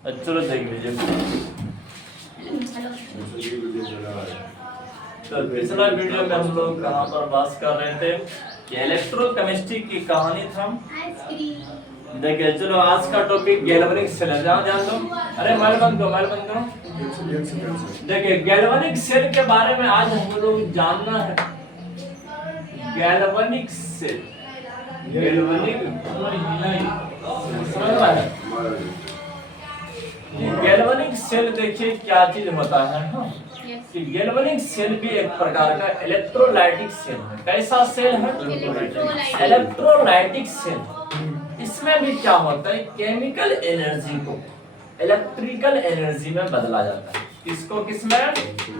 चलो देख लीजिए। तो पिछला वीडियो में हम लोग कहाँ पर बात कर रहे थे कि इलेक्ट्रोकेमिस्ट्री की कहानी था। देखिए चलो आज का टॉपिक गैल्वेनिक सेल है। ध्यान दो। अरे मोबाइल बंद करो। देखिए गैल्वेनिक सेल के बारे में आज हम लोग जानना है। गैल्वेनिक सेल, गैल्वेनिक सेल देखिए क्या चीज होता है। कि गैल्वेनिक सेल भी एक प्रकार का इलेक्ट्रोलाइटिक सेल है। कैसा सेल है? Electrolytic cell. इसमें भी क्या होता है, केमिकल एनर्जी को इलेक्ट्रिकल एनर्जी में बदला जाता है। किसको किसमें?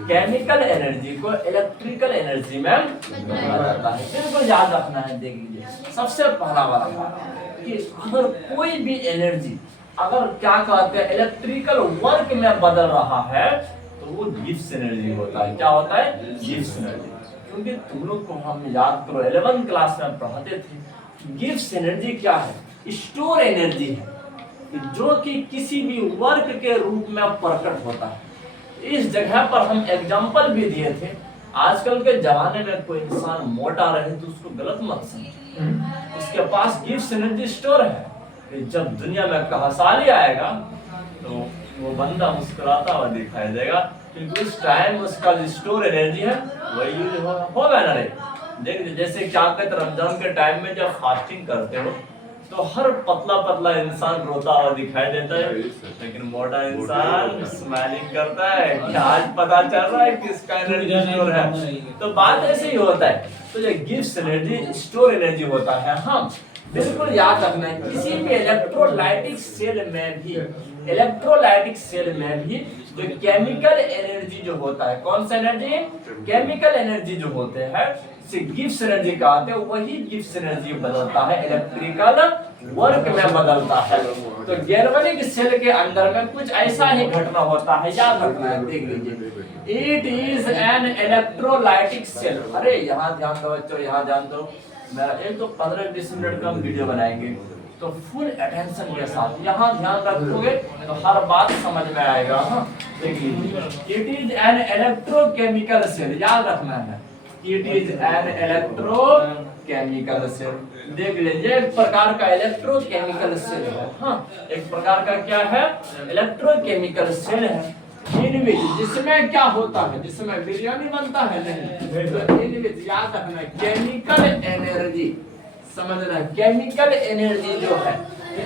केमिकल एनर्जी को इलेक्ट्रिकल एनर्जी में बदला जाता है। बिल्कुल याद रखना है। देख लीजिए सबसे पहला वाला बात कि अगर कोई भी एनर्जी अगर क्या कहते हैं इलेक्ट्रिकल वर्क में बदल रहा है तो वो गिब्स एनर्जी होता है। क्या होता है? Gibbs energy. क्योंकि तुम लोग को हम याद करो 11th क्लास में पढ़ाते थे गिब्स एनर्जी क्या है? स्टोर एनर्जी है जो कि किसी भी वर्क के रूप में प्रकट होता है। इस जगह पर हम एग्जांपल भी दिए थे। आजकल के जमाने में कोई इंसान मोटा रहे तो उसको गलत मत समझो। उसके पास गिब्स एनर्जी स्टोर है। जब दुनिया में कहसाली आएगा तो वो बंदा मुस्कुराता हुआ दिखाई देगा क्योंकि उस टाइम उसका जो स्टोर एनर्जी है वही यूज होगा ना रे। देख जैसे क्या कहते रमजान के टाइम में जब फास्टिंग करते हो तो हर पतला पतला इंसान रोता हुआ दिखाई देता है, लेकिन मोटा इंसान स्माइलिंग करता है कि आज पता चल रहा है किसका एनर्जी स्टोर है। तो बात ऐसे ही होता है। तो ये गिब्स एनर्जी स्टोर एनर्जी होता है। हाँ बिल्कुल याद रखना है। किसी भी इलेक्ट्रोलाइटिक सेल में भी जो केमिकल एनर्जी जो होता है, कौन सा एनर्जी? केमिकल एनर्जी जो होते हैं से गिब्स एनर्जी कहते हैं। वही गिब्स एनर्जी बदलता है, इलेक्ट्रिकल वर्क में बदलता है। तो गैल्वेनिक सेल के अंदर में कुछ ऐसा ही घटना होता है, याद रखना है। देख लीजिए it is an electrolytic cell. अरे यहाँ ध्यान दो बच्चों, यहाँ ध्यान दो। मेरा एक तो 15-20 मिनट का हम वीडियो बनाएंगे तो फुल अटेंशन के साथ यहाँ ध्यान रखोगे तो हर बात समझ में आएगा। देख लीजिए it is an electrochemical cell. याद रखना है it is an electrochemical cell. देख लीजिए एक प्रकार का इलेक्ट्रोकेमिकल सेल है। हाँ एक प्रकार का क्या है? इलेक्ट्रोकेमिकल सेल है। जिसमें क्या होता है? जिसमें बिरयानी बनता है नहीं तो याद रखना केमिकल एनर्जी समझना। केमिकल एनर्जी जो है,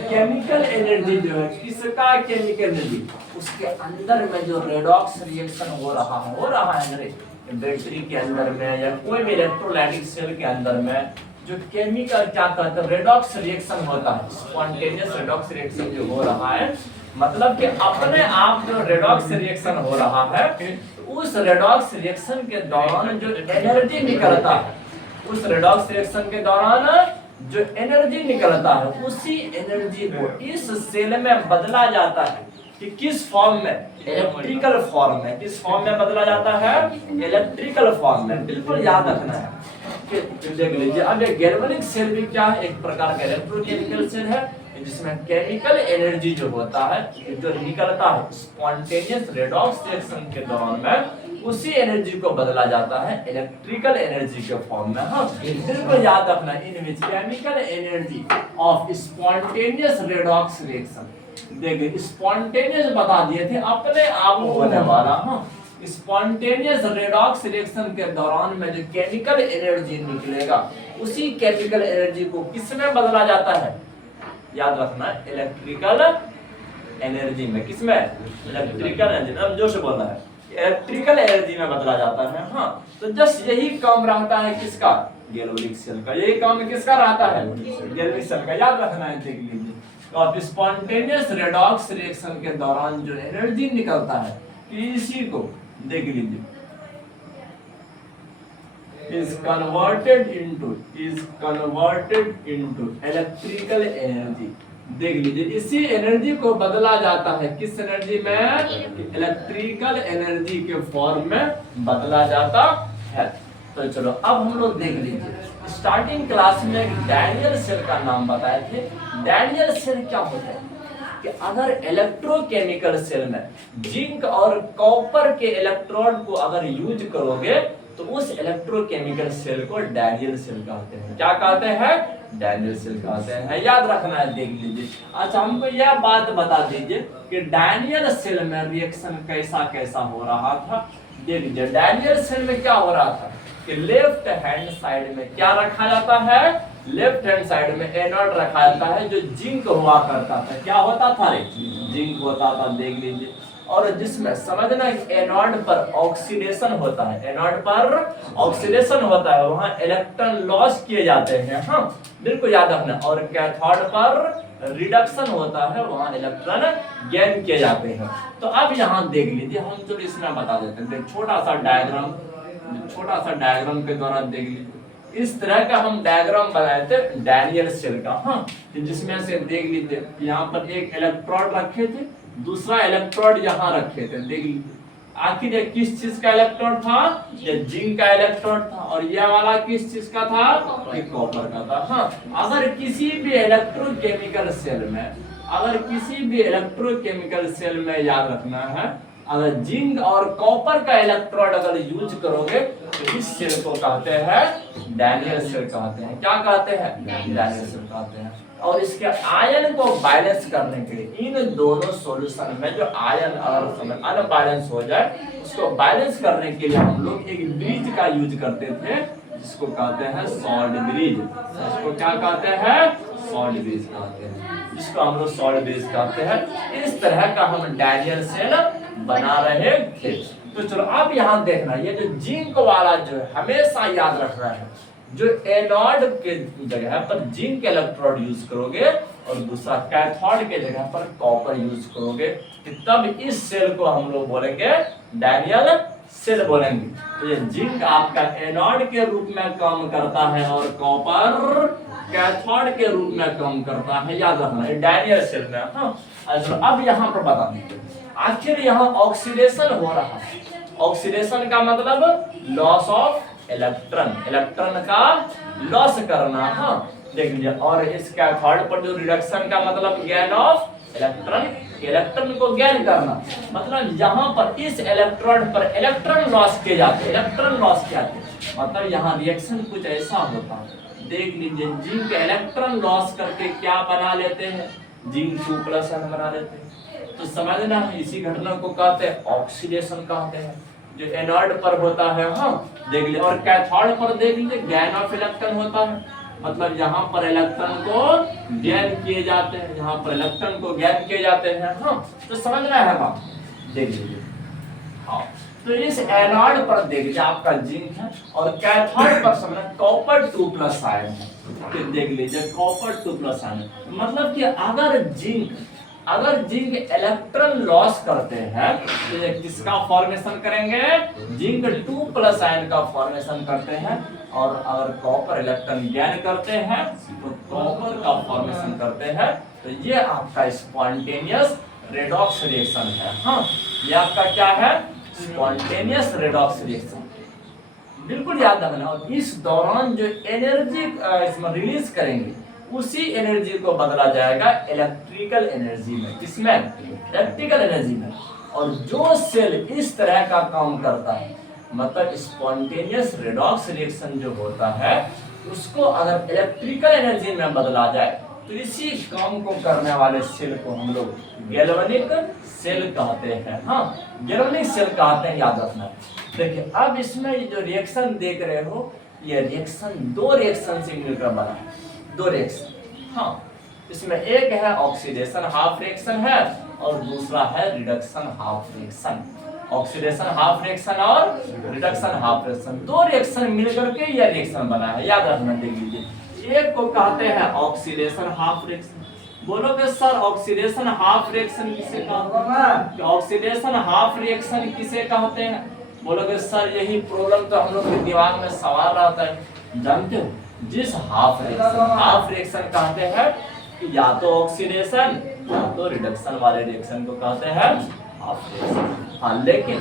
केमिकल एनर्जी जो है किसका? Chemical energy. उसके अंदर में जो रेडॉक्स रिएक्शन हो रहा है बैटरी के अंदर में या कोई भी इलेक्ट्रोलाइटिक सेल के अंदर में जो केमिकल क्या कहते हैं रेडॉक्स रिएक्शन होता है, स्पॉन्टेनियस रेडॉक्स रिएक्शन जो हो रहा है, मतलब कि अपने आप जो रेडॉक्स रिएक्शन हो रहा है उस रेडॉक्स रिएक्शन के दौरान जो एनर्जी निकलता है, उस रेडॉक्स रिएक्शन के दौरान जो एनर्जी निकलता है उसी एनर्जी को इस सेल में बदला जाता है कि किस फॉर्म में? इलेक्ट्रिकल फॉर्म में। किस फॉर्म में बदला जाता है? इलेक्ट्रिकल फॉर्म में। बिल्कुल याद रखना है। देख लीजिए अब ये गैल्वेनिक सेल भी क्या है? एक प्रकार का इलेक्ट्रोकेमिकल सेल है जिसमें केमिकल एनर्जी जो होता है जो निकलता है स्पॉन्टेनियस रेडॉक्स रिएक्शन के दौरान में उसी एनर्जी को बदला जाता है इलेक्ट्रिकल एनर्जी के फॉर्म में। हाँ बिल्कुल याद रखना in which chemical energy of spontaneous redox reaction. देखिए स्पॉन्टेनियस बता दिए थे अपने आप होने वाला। हाँ स्पॉन्टेनियस रेडॉक्स रिएक्शन के दौरान में जो केमिकल एनर्जी निकलेगा उसी केमिकल एनर्जी को किसमें बदला जाता है? याद रखना इलेक्ट्रिकल एनर्जी में। किसमें? Electrical energy. हम जोर से बोलना है इलेक्ट्रिकल एनर्जी में बदला जाता है। हाँ तो जस्ट यही काम रहता है किसका? गैल्वेनिक सेल का। यही काम किसका रहता है? गैल्वेनिक सेल का। याद रखना है। देख लीजिए तो स्पॉन्टेनियस रेडॉक्स रिएक्शन के दौरान जो एनर्जी निकलता है इसी को देख लीजिए is converted into electrical energy। देख लीजिए इसी एनर्जी को बदला जाता है किस एनर्जी में? इलेक्ट्रिकल एनर्जी के फॉर्म में बदला जाता है। तो चलो अब हम लोग देख लीजिए स्टार्टिंग क्लास में डैनियल सेल का नाम बताए थे। डैनियल सेल क्या होता है? कि अगर इलेक्ट्रोकेमिकल सेल में जिंक और कॉपर के इलेक्ट्रोड को अगर यूज करोगे तो उस इलेक्ट्रोकेमिकल सेल को डैनियल सेल कहते हैं। क्या कहते हैं? डैनियल सेल कहते हैं। याद रखना है, देख लीजिए। अच्छा, हमको यह बात बता दीजिए कि डैनियल सेल में रिएक्शन कैसा कैसा हो रहा था। देख लीजिए, डैनियल सेल में क्या हो रहा था कि लेफ्ट हैंड साइड में क्या रखा जाता है? लेफ्ट हैंड साइड में एनोड रखा जाता है जो जिंक हुआ करता था। क्या होता था? जिंक होता था, देख लीजिए। और जिसमें समझना एनोड पर ऑक्सीडेशन होता है, एनोड पर ऑक्सीडेशन होता है, वहां इलेक्ट्रॉन लॉस किए जाते हैं। हाँ, बिल्कुल याद रखना। और कैथोड पर रिडक्शन होता है, वहां इलेक्ट्रॉन गेन किए जाते हैं। तो अब यहाँ देख लीजिए, हम तो इसमें बता देते हैं। छोटा सा डायग्राम के द्वारा देख लीजिए। इस तरह का हम डायग्राम बनाए थे डैनियल सेल का। हाँ, जिसमें से देख लीजिए यहाँ पर एक इलेक्ट्रोड रखे थे, दूसरा इलेक्ट्रोड यहाँ रखे थे। देख लीजिए, आखिर ये किस चीज का इलेक्ट्रोड था? ये जिंक का इलेक्ट्रोड था। और ये वाला किस चीज का था? ये कॉपर का था। हाँ, अगर किसी भी इलेक्ट्रोकेमिकल सेल में याद रखना है, अगर जिंक और कॉपर का इलेक्ट्रोड अगर यूज करोगे तो इस सेल को कहते हैं डैनियल सेल कहते हैं। क्या कहते हैं? डैनियल सेल कहते हैं। और इसके आयन को बैलेंस करने के लिए इन दोनों सॉल्यूशन में जो आयन और अनबैलेंस हो जाए उसको बैलेंस करने के लिए हम लोग एक ब्रिज का यूज करते थे, जिसको कहते हैं सॉल्ट ब्रिज। इसको क्या कहते हैं? सॉल्ट ब्रिज कहते हैं, जिसको हम लोग सॉल्ट ब्रिज कहते हैं। इस तरह का हम डैनियल सेल बना रहे थे। तो चलो अब यहाँ देखना, ये जो जिंक वाला जो है हमेशा याद रखना है, जो एनोड के जगह पर जिंक इलेक्ट्रोड यूज करोगे और दूसरा कैथोड के जगह पर कॉपर यूज करोगे, तब इस सेल को हम लोग बोलेंगे डैनियल सेल बोलेंगे। तो ये जिंक आपका एनोड के रूप में काम करता है और कॉपर कैथोड के रूप में काम करता है। याद रखना है डैनियल सेल में। हाँ, अब यहाँ पर बता दीजिए, आखिर यहाँ ऑक्सीडेशन हो रहा है। ऑक्सीडेशन का मतलब लॉस ऑफ इलेक्ट्रॉन का लॉस करना। हाँ, देख लीजिए। और इस कैथोड पर जो रिडक्शन का मतलब गेन ऑफ इलेक्ट्रॉन को गेन करना, मतलब यहाँ पर इस इलेक्ट्रोड पर इलेक्ट्रॉन लॉस किए जाते हैं। मतलब यहाँ रिएक्शन कुछ ऐसा होता है। देख लीजिए, जिंक इलेक्ट्रॉन लॉस करके क्या बना लेते हैं? जिंक 2+ बना लेते हैं। तो समझना, इसी घटना को कहते हैं ऑक्सीडेशन कहते हैं, जो एनोड पर होता है। हाँ, देख लीजिए। और कैथोड पर देख लीजिए गेन ऑफ इलेक्ट्रॉन होता है, मतलब यहाँ पर इलेक्ट्रॉन को गेन किए जाते हैं, यहाँ पर इलेक्ट्रॉन को गेन किए जाते हैं। हाँ, तो समझना है बात, देख लीजिए। हाँ, तो इस एनोड पर देख लीजिए आपका जिंक है और कैथोड पर समझना कॉपर 2+ आयन है। तो देख लीजिए कॉपर 2+ आयन, मतलब कि अगर जिंक इलेक्ट्रॉन लॉस करते हैं तो ये किसका फॉर्मेशन करेंगे? जिंक 2+ आयन का फॉर्मेशन करते हैं। और अगर कॉपर इलेक्ट्रॉन गेन करते हैं तो कॉपर का फॉर्मेशन करते हैं। तो ये आपका स्पॉन्टेनियस रेडॉक्स रिएक्शन है। हाँ, ये आपका क्या है? Spontaneous redox reaction. बिल्कुल याद रखना। और इस दौरान जो एनर्जी इसमें रिलीज करेंगे उसी एनर्जी को बदला जाएगा इलेक्ट्रिकल एनर्जी में। किसमें? इलेक्ट्रिकल एनर्जी में। और जो सेल इस तरह का काम करता है, मतलब स्पॉन्टेनियस रेडॉक्स रिएक्शन जो होता है, उसको अगर इलेक्ट्रिकल एनर्जी में बदला जाए तो इसी काम को करने वाले सेल को हम लोग गैल्वेनिक सेल कहते हैं। हाँ, गैल्वेनिक सेल कहते हैं, याद रखना। देखिए, अब इसमें जो रिएक्शन देख रहे हो, ये रिएक्शन 2 रिएक्शन से मिलकर बना है। 2 रिएक्शन। हाँ, इसमें एक है ऑक्सीडेशन हाफ रिएक्शन है और दूसरा है reduction half reaction. Oxidation half reaction और रिडक्शन हाफ रिएक्शन, 2 रिएक्शन मिलकर के यह रिएक्शन बना है। याद रखना, देख लीजिए। एक को कहते हैं ऑक्सीडेशन हाफ रिएक्शन। बोलोगे सर ऑक्सीडेशन हाफ रिएक्शन किसे कहते हैं? ऑक्सीडेशन हाफ रिएक्शन किसे कहते हैं? बोलोगे सर यही प्रॉब्लम तो हम लोग के दिमाग में सवाल रहता है। जानते हो, जिस हाफ रिएक्शन कहते हैं कि या तो ऑक्सीडेशन या तो रिडक्शन वाले रिएक्शन को कहते हैं हाफ रिएक्शन। हाँ, लेकिन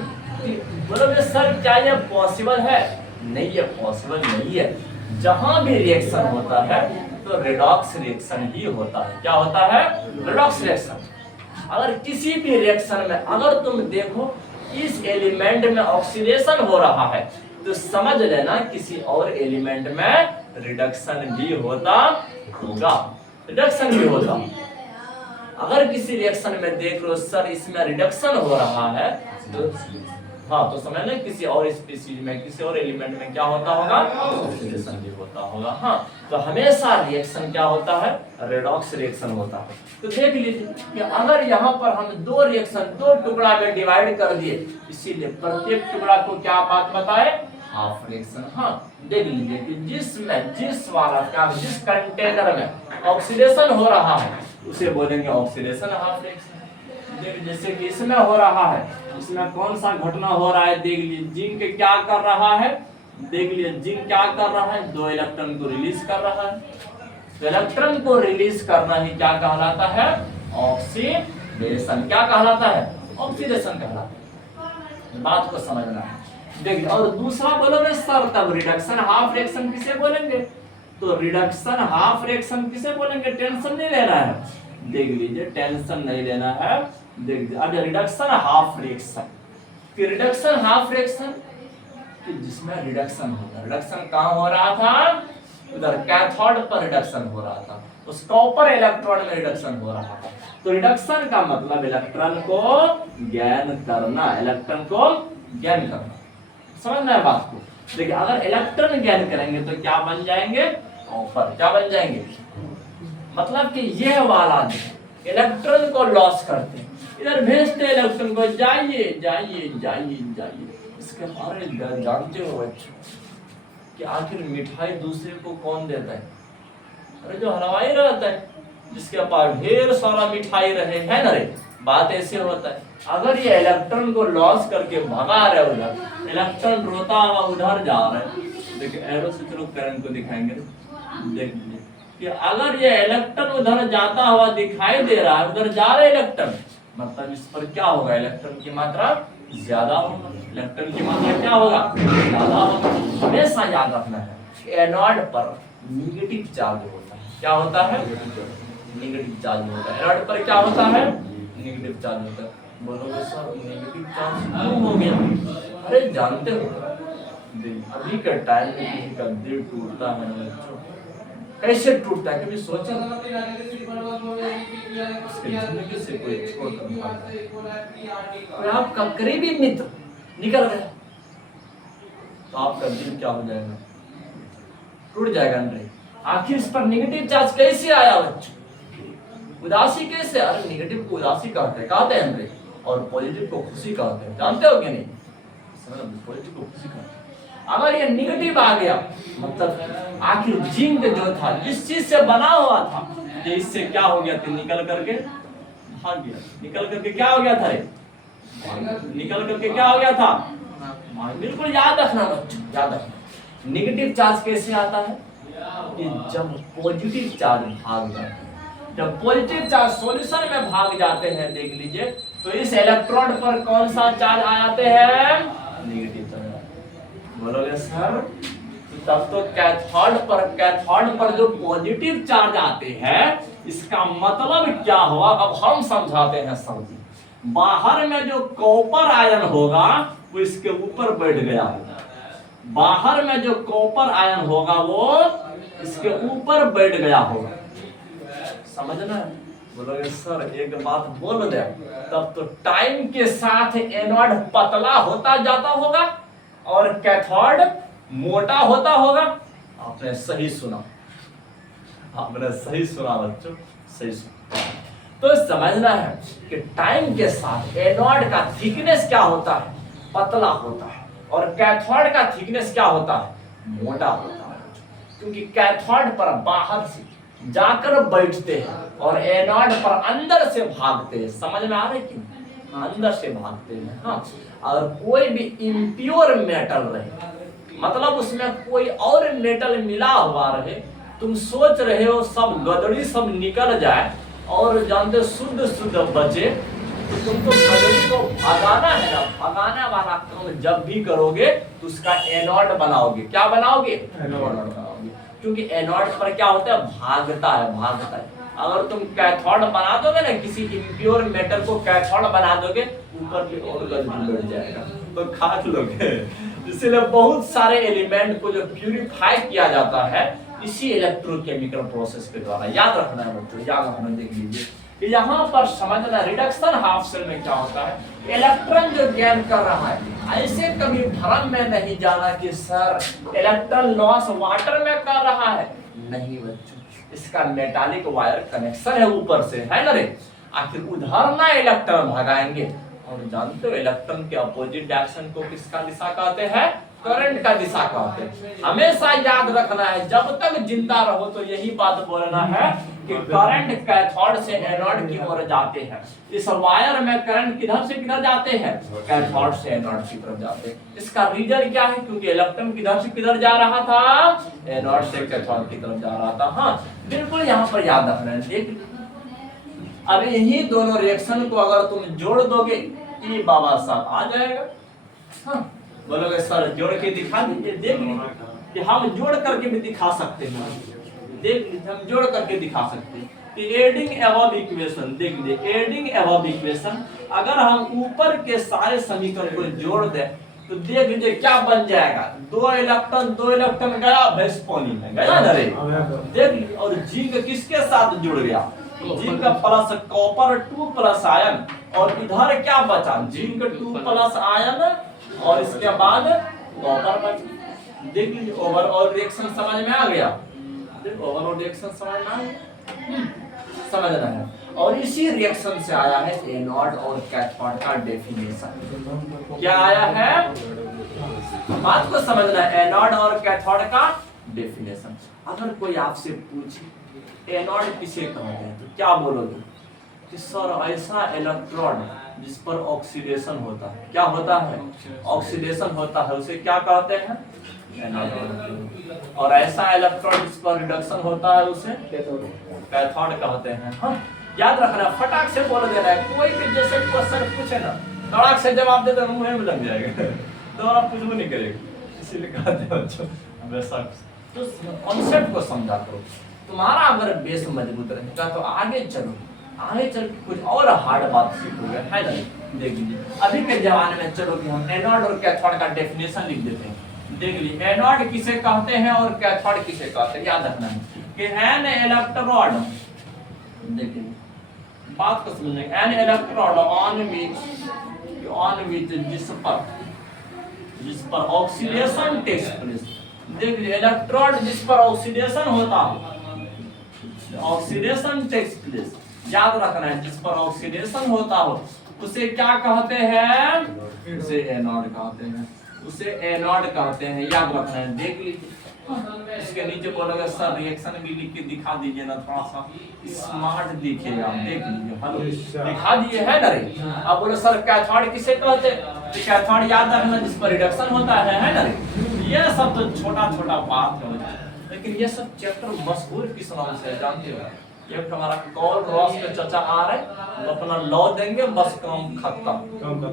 बोलोगे सर क्या ये पॉसिबल है? नहीं, ये पॉसिबल नहीं है। जहां भी रिएक्शन होता है तो रेडॉक्स रिएक्शन ही होता है। क्या होता है? Redox reaction. अगर किसी भी रिएक्शन में अगर तुम देखो इस एलिमेंट में ऑक्सीडेशन हो रहा है तो समझ लेना किसी और एलिमेंट में रिडक्शन भी होता होगा, रिडक्शन भी होता। अगर किसी रिएक्शन में देख लो सर इसमें रिडक्शन हो रहा है तो हाँ तो समझ लें किसी और स्पीशीज में किसी और एलिमेंट में क्या होता होगा, ऑक्सीडेशन भी होता होगा। हाँ तो हमेशा रिएक्शन क्या होता है, रेडॉक्स रिएक्शन होता है। तो देख लीजिए कि अगर यहाँ पर हम दो रिएक्शन दो टुकड़ा में डिवाइड कर दिए, इसीलिए प्रत्येक टुकड़ा को क्या बात बताए, हाफ रिएक्शन। हाँ देख लीजिए कि जिस कंटेनर में ऑक्सीडेशन हो रहा है उसे बोलेंगे ऑक्सीडेशन हाफ रिएक्शन। जैसे कि इसमें हो रहा है, इसमें कौन सा घटना हो रहा है, देख लीजिए जिंक क्या कर रहा है, देख लीजिए जिंक क्या कर रहा है, दो इलेक्ट्रॉन को रिलीज कर रहा है। तो इलेक्ट्रॉन को रिलीज करना ही क्या कहलाता है, ऑक्सीडेशन। क्या कहलाता है, ऑक्सीडेशन कहलाता है। बात को समझना है। देखिए और दूसरा बोलोगे सर तब रिडक्शन हाफ रिएक्शन किसे बोलेंगे, तो रिडक्शन हाफ रिएक्शन किसे बोलेंगे, टेंशन नहीं लेना है, देख लीजिए टेंशन नहीं लेना है। देख लीजिए अब रिडक्शन हाफ रिएक्शन, कि रिडक्शन हाफ रिएक्शन कि जिसमें रिडक्शन होगा, रिडक्शन कहाँ हो रहा था, उधर कैथोड पर रिडक्शन हो रहा था, उस कॉपर इलेक्ट्रॉन में रिडक्शन हो रहा था। तो रिडक्शन का मतलब इलेक्ट्रॉन को गेन करना, इलेक्ट्रॉन को गेन करना, समझना है बात को। देखिए अगर इलेक्ट्रॉन गेन करेंगे तो क्या बन जाएंगे, कॉपर। क्या बन जाएंगे, मतलब कि यह वाला इलेक्ट्रॉन को लॉस करते हैं, इधर भेजते इलेक्ट्रॉन को जाइए जाइए जाइए जाइए। इसके बारे में जानते हो बच्चों कि आखिर मिठाई दूसरे को कौन देता है, अरे जो हलवाई रहता है जिसके पास ढेर सारा मिठाई रहे, है ना रे, बात ऐसे होता है। अगर ये इलेक्ट्रॉन को लॉस करके भगा रहे उधर, इलेक्ट्रॉन रोता हुआ उधर जा रहा है। देखिए एरो से चलो करंट को दिखाएंगे, देख लीजिए कि अगर ये इलेक्ट्रॉन उधर जाता हुआ दिखाई दे रहा है, उधर जा रहे इलेक्ट्रॉन, मतलब इस पर क्या होगा, इलेक्ट्रॉन की मात्रा ज्यादा होगा, इलेक्ट्रॉन की मात्रा क्या होगा, ज्यादा होगा। हमेशा याद रखना है कि एनोड पर नेगेटिव चार्ज होता है। क्या होता है, नेगेटिव चार्ज होता है। एनोड पर क्या होता है, नेगेटिव चार्ज होता है। बोलोगे सर नेगेटिव चार्ज क्यों हो गया, अरे जानते हो अभी के टाइम में किसी का दिल टूटता है बच्चों, कैसे टूटता है, कभी सोचा, उसके जिंदगी से कोई छोड़कर भाग, आपका करीबी मित्र निकल गया तो आपका दिल क्या हो जाएगा, टूट जाएगा अंदर। आखिर इस पर नेगेटिव चार्ज कैसे आया बच्चों, उदासी कैसे, अरे नेगेटिव को उदासी कहते हैं अंदर, और पॉजिटिव को खुशी कहते हैं, जानते हो कि नहीं, पॉजिटिव को खुशी कहते हैं। अगर ये निगेटिव आ गया मतलब आखिर जिंक जो था जिस चीज से बना हुआ था, ये इससे क्या हो गया, तो निकल करके भाग गया, निकल करके क्या हो गया था, निकल करके क्या हो गया था। बिल्कुल याद रखना बच्चों, याद रखना। निगेटिव चार्ज कैसे आता है, कि जब पॉजिटिव चार्ज भाग जाता है, जब पॉजिटिव चार्ज सॉल्यूशन में भाग जाते हैं, देख लीजिए तो इस इलेक्ट्रोड पर कौन सा चार्ज आ जाते हैं, नेगेटिव चार्ज। बोलोगे सर तब तो कैथोड पर जो पॉजिटिव चार्ज आते हैं, इसका मतलब क्या हुआ, अब हम समझाते हैं समझिए। बाहर में जो कॉपर आयन होगा वो इसके ऊपर बैठ गया होगा, बाहर में जो कॉपर आयन होगा वो इसके ऊपर बैठ गया होगा, समझना है। बोलोगे सर एक बात बोल दे, तब तो टाइम के साथ एनोड पतला होता जाता होगा और कैथोड मोटा होता होगा। आपने सही सुना, आपने सही सुना बच्चों, सही सुना। तो समझना है कि टाइम के साथ एनोड का थिकनेस क्या होता है, पतला होता है, और कैथोड का थिकनेस क्या होता है, मोटा होता है। क्योंकि कैथोड पर बाहर से जाकर बैठते हैं और एनोड पर अंदर से भागते हैं, समझ में आ रहा है कि अंदर से भागते हैं। हाँ और कोई भी इम्प्योर मेटल रहे, मतलब उसमें कोई और मेटल मिला हुआ रहे, तुम सोच रहे हो सब गदड़ी सब निकल जाए और जानते शुद्ध शुद्ध बचे, तो तुमको गदड़ी को भगाना है ना, भगाना वाला काम जब भी करोगे तो उसका एनोड बनाओगे। क्या बनाओगे, एनोड बनाओगे। क्योंकि एनोड पर क्या होता है, भागता है, भागता है। अगर तुम कैथोड बना दोगे ना, किसी इम्प्योर मेटल को कैथोड बना दोगे, ऊपर भी और गर्मी बढ़ जाएगा, तो खाक लोगे। इसलिए बहुत सारे एलिमेंट को जो प्यूरिफाई किया जाता है इसी इलेक्ट्रोकेमिकल प्रोसेस के द्वारा। याद रखना है बच्चों, याद रखना। देख लीजिए यहाँ पर समझना, रिडक्शन हाफ शेल में क्या होता है, इलेक्ट्रॉन जो गेन कर रहा है, ऐसे कभी भ्रम में नहीं जाना कि सर इलेक्ट्रॉन लॉस वाटर में कर रहा है, नहीं बच्चों, इसका मेटालिक वायर कनेक्शन है ऊपर से, है ना रे। आखिर उधर ना इलेक्ट्रॉन भगाएंगे, और जानते हो इलेक्ट्रॉन के अपोजिट डायरेक्शन को किसका दिशा कहते हैं, करंट का दिशा कहते हैं। हमेशा याद रखना है, जब तक जिंदा रहो तो यही बात बोलना है कि करंट कैथोड से एनोड की ओर जाते हैं। इस वायर में करंट किधर से किधर जाते हैं, कैथोड से एनोड की तरफ जाते हैं। इसका रीजन क्या है, क्योंकि इलेक्ट्रॉन किधर से किधर जा रहा था, एनोड से कैथोड की तरफ जा रहा था। हाँ बिल्कुल, यहाँ पर याद रखना है। देख अब यही दोनों रिएक्शन को अगर तुम जोड़ दोगे, ये बाबा साहब आ जाएगा। हाँ बोलोगे सर जोड़ के दिखा दीजिए, देख लीजिए कि हम जोड़ करके भी दिखा सकते हैं। देख लीजिए हम जोड़ करके दिखा सकते हैं कि एडिंग अबव इक्वेशन, देख लीजिए एडिंग अबव इक्वेशन, अगर हम ऊपर के सारे समीकरण को जोड़ दें तो देख लीजिए क्या बन जाएगा, दो इलेक्ट्रॉन गया भैंस पानी में गया ना रे। देख लीजिए, और जिंक किसके साथ जुड़ गया, zinc plus copper 2 plus ion, और इधर क्या बचा, जिंक 2 प्लस आयन, और इसके बाद कॉपर बचा। देख लीजिए ओवरऑल रिएक्शन समझ में आ गया, ओवरऑल रिएक्शन समझ में आ गया, समझना है। और इसी रिएक्शन से आया है एनोड और कैथोड का डेफिनेशन। क्या आया है, बात को समझना है, एनोड और कैथोड का डेफिनेशन। अगर कोई आपसे पूछे एनोड किसे कहते हैं तो क्या बोलोगे कि सर ऐसा इलेक्ट्रॉन जिस पर ऑक्सीडेशन होता है, क्या होता है, ऑक्सीडेशन होता है, उसे क्या कहते हैं, एनोड। और ऐसा इलेक्ट्रॉन जिस पर रिडक्शन होता है उसे कैथोड कहते हैं। हाँ याद रखना, फटाक से बोल देना है, कोई भी जैसे क्वेश्चन पूछे ना तड़ाक से जवाब दे दो, मुंह में लग जाएगा, दोबारा पूछबो नहीं करेगा। इसीलिए कहते हैं बच्चों वैसा तो कॉन्सेप्ट को समझा करो। तुम्हारा अगर बेस मजबूत रहेगा तो आगे चलो, आगे चल के कुछ और हार्ड बात सीखोगे, है ना। देख लीजिए अभी के जमाने में चलो कि हम एनोड और कैथोड का डेफिनेशन लिख देते हैं। देख लीजिए एनोड किसे कहते हैं और कैथोड किसे कहते हैं, याद रखना है कि एन इलेक्ट्रोड, देखिए बात को समझने, एन इलेक्ट्रोड ऑन विच जिस पर ऑक्सीडेशन टेक्स प्लेस। देख लीजिए इलेक्ट्रोड जिस पर ऑक्सीडेशन होता हो, ऑक्सीडेशन टेक्स प्लेस, याद रखना है, जिस पर ऑक्सीडेशन होता हो उसे क्या कहते हैं, उसे एनोड कहते हैं, उसे एनोड कहते हैं, याद रखना है। देख लीजिए इसके नीचे बोलोगे सर रिएक्शन भी लिख के दिखा दीजिए ना, थोड़ा सा स्मार्ट दिखेगा। देख लीजिए हेलो दिखा दिए है ना रे। अब बोलो सर कैथोड किसे कहते हैं, कैथोड याद रखना जिस पर रिडक्शन होता है ना रे। ये सब तो छोटा छोटा बात है, लेकिन ये सब चैप्टर मशहूर किस नाम से है जानते हो, एक हमारा कॉल रॉस के चचा आ रहे, अपना लॉ देंगे बस काम खत्म,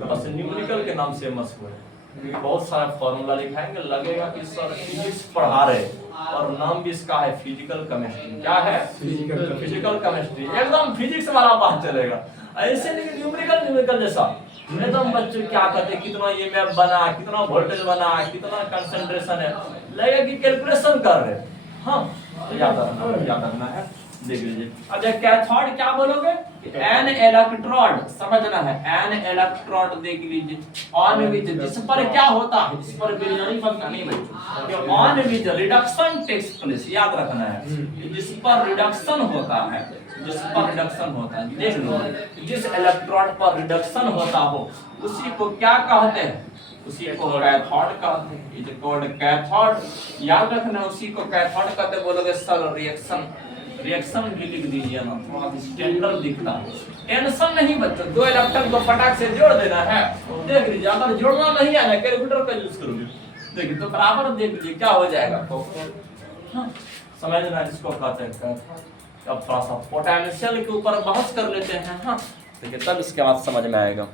बस न्यूमेरिकल के नाम से मशहूर है। बहुत सारा फॉर्मूला लिखाएंगे, लगेगा कि सर फिजिक्स पढ़ा रहे, और नाम भी इसका है फिजिकल केमिस्ट्री। क्या है, फिजिकल केमिस्ट्री, एकदम फिजिक्स वाला बात चलेगा। ऐसे नहीं न्यूमेरिकल जैसा एकदम बच्चे क्या कहते हैं, कितना ये मैप बना, कितना वोल्टेज बना, कितना कंसंट्रेशन है, लगेगा कि कैलकुलेशन कर रहे। हाँ तो याद रखना है। देख लीजिए अब कैथोड क्या बोलोगे, एन इलेक्ट्रोड, समझना है एन इलेक्ट्रोड। देख लीजिए ऑन विच जिस पर क्या होता है, इस पर बिरयानी बनना नहीं बच्चों, on which reduction takes place, याद रखना है जिस पर रिडक्शन होता है, जिस पर रिडक्शन होता है। देख लो जिस इलेक्ट्रोड पर रिडक्शन होता हो उसी को क्या कहते हैं, उसी को कैथोड कहते हैं, इज कॉल्ड कैथोड। याद रखना उसी को कैथोड कहते। बोलोगे सर रिएक्शन भी लिख दीजिए ना, थोड़ा स्टैंडर्ड दिखता है, टेंशन नहीं बच्चों, दो इलेक्ट्रॉन को फटाक से जोड़ देना है। देख लीजिए अगर जोड़ना नहीं आया कैलकुलेटर का यूज करोगे, देखिए तो बराबर देख लीजिए क्या हो जाएगा। तो हाँ, समझना इसको कहते हैं। अब थोड़ा सा पोटेंशियल के ऊपर बहस कर लेते हैं, हाँ देखिए तब इसके बाद समझ में आएगा।